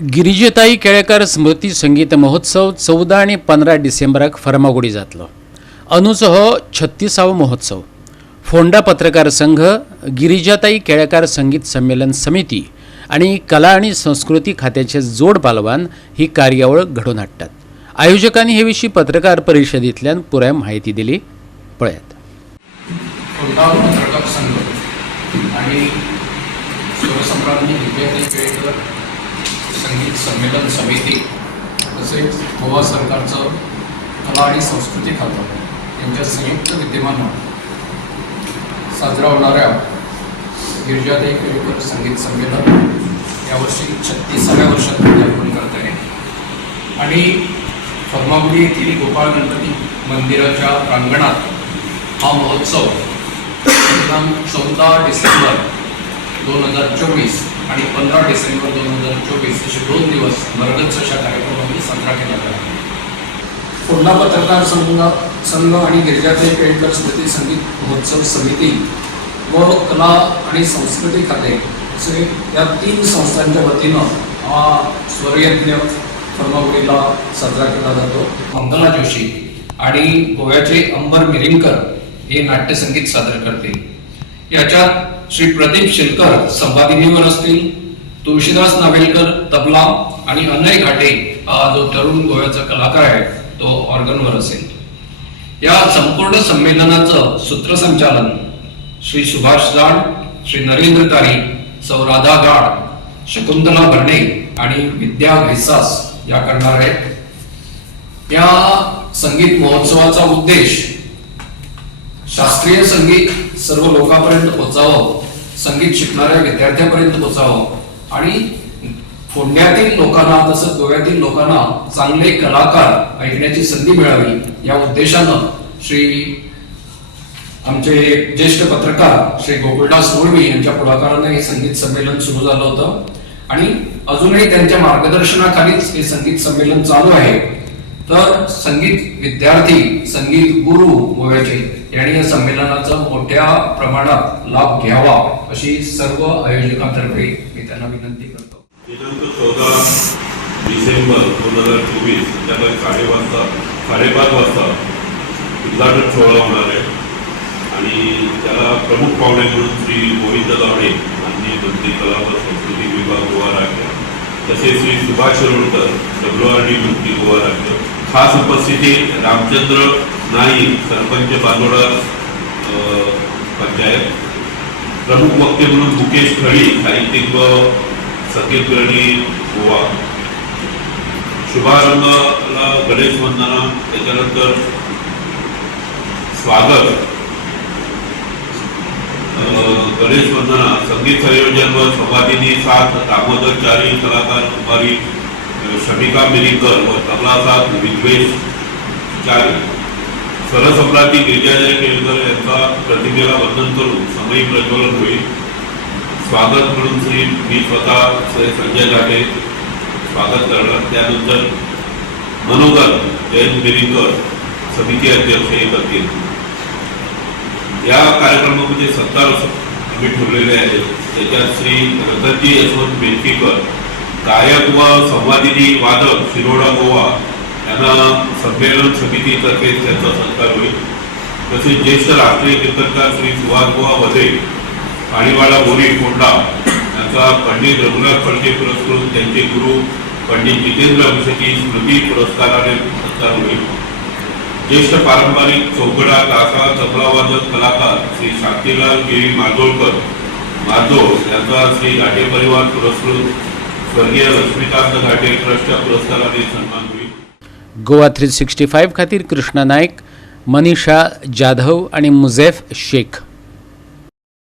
गिरिजाताई केळेकर स्मृती संगीत महोत्सव 14 आणि 15 डिसेंबराक फर्मागुडी जातलो। अंदूचो हो 36वो महोत्सव। फोंडा पत्रकार संघ, गिरिजाताई केळेकर संगीत संमेलन समिती आणि कला आणि संस्कृती खात्याचे जोड पालवान ही कार्यावळ घडोवन हाडटात। आयोजकांनी हे विशीं पत्रकार परिशदेंतल्यान पुराय माहिती दिली। पळयात। फोंडा पत्रकार संघ आणि स्वरसम्राज्ञी गिरिजाताई केळेकर संगीत संमेलन समिती तसेच गोवा सरकारचं कला आणि संस्कृती खातं यांच्या संयुक्त विद्यमानं साजरा होणाऱ्या गिरिजाताई केळेकर संगीत संमेलन यावर्षी 36व्या वर्षात पदार्पण करत आहे आणि फर्मागुडी येथील गोपाळ गणपती मंदिराच्या प्रांगणात हा महोत्सव दिनांक 14 डिसेंबर 2024 आणि 15 डिसेंबर 2024 असे 2 दिवस मरगच्च अशा कार्यक्रमांनी साजरा केला जाणार आहे। फोंडा पत्रकार संघ आणि गिरिजाताई केळेकर स्मृती संगीत महोत्सव समिती व कला आणि संस्कृती खाते असे या 3 संस्थांच्या वतीनं हा स्वरयज्ञ फर्मागुडीला साजरा केला जातो। मंगला जोशी आणि गोव्याचे अंबर मिरिंकर हे नाट्यसंगीत सादर करतील। याच्यात श्री प्रदीप शिलकर संवादिनीवर असतील, तुळशीदास नावेलकर तबला आणि अनय घाटे हा जो तरुण गोव्याचा कलाकार आहे तो ऑर्गनवर असेल। या संपूर्ण संमेलनाचं सूत्रसंचालन श्री सुभाष जाड, श्री नरेंद्र तारी, सौ राधा गाड, शकुंतला भरणे आणि विद्या घैसास या करणार आहेत। या संगीत महोत्सवाचा उद्देश शास्त्रीय संगीत सर्व लोकांपर्यंत पोहोचावं, संगीत शिकणाऱ्या विद्यार्थ्यांपर्यंत पोहोचावं आणि फोंड्यातील लोकांना तसंच गोव्यातील लोकांना चांगले कलाकार ऐकण्याची संधी मिळावी या उद्देशानं आमचे ज्येष्ठ पत्रकार श्री गोकुळदास मुळवी यांच्या पुढाकाराने हे संगीत संमेलन सुरू झालं होतं आणि अजूनही त्यांच्या मार्गदर्शनाखालीच हे संगीत संमेलन चालू आहे। तर संगीत विद्यार्थी, संगीत गुरु गोव्याचे यांनी या संमेलनाचा मोठ्या प्रमाणात लाभ घ्यावा अशी सर्व आयोजकांतर्फे मी त्यांना विनंती करतो। दिनांक 14 डिसेंबर 2024 सकाळी 5:30 वाजता उद्घाटन सोहळा होणार आहे आणि त्याला प्रमुख पाहुणे म्हणून श्री गोविंद दावडे यांनी मंत्री कला व संस्कृती विभाग गोवा राज्य, तसेच श्री सुभाष शिरोडकर WRD मंत्री गोवा राज्य, खास उपस्थिती रामचंद्र नाईक सरपंच बांदोडा पंचायत, प्रमुख वक्ते म्हणून मुकेश खळी साहित्यिक व संगीत प्रेमी गोवा, शुभारंभाला गणेश वंदना, त्याच्यानंतर स्वागत गणेश वंदना, संगीत संयोजन व संवादिनी साथ दामोदर चारी, कलाकार कुमारी शमिका मिरिंकर व तबला साथ विद्वेश चारी। स्वरसम्राज्ञी गिरिजाताई केळेकर यांचा प्रतिमेला वंदन करून समयी प्रज्वलन होईल। स्वागत म्हणून मी स्वतः संजय घाटे स्वागत करणार, त्यानंतर मनोगत जयंत मिरिंकर समिती अध्यक्ष हे करतील। या कार्यक्रमामध्ये 70 आम्ही ठेवलेले आहेत, त्याच्यात श्री रतनजी यशवंत बेनकीकर गायक व संवादिनी वादक शिरोडा गोवा यांना संमेलन समितीतर्फे त्यांचा सत्कार होईल। तसेच ज्येष्ठ राष्ट्रीय कीर्तनकार श्री सुहास गोवा वधे पाणीवाडा बोरी फोंडा यांचा पंडित रघुनाथ फडके पुरस्कृत त्यांचे गुरु पंडित जितेंद्र अभिषेकी स्मृती पुरस्काराने सत्कार होईल। ज्येष्ठ पारंपरिक चौकडा काका तबलावादक कलाकार श्री शांतीलाल गिरी माजोळकर यांचा श्री घाटे परिवार पुरस्कृत स्वर्गीय लक्ष्मीकांत घाटे ट्रस्टच्या पुरस्काराने सन्मान होईल। गोवा 365 खातीर कृष्णा नायक, मनीषा जाधव आणि मुझेफ शेख।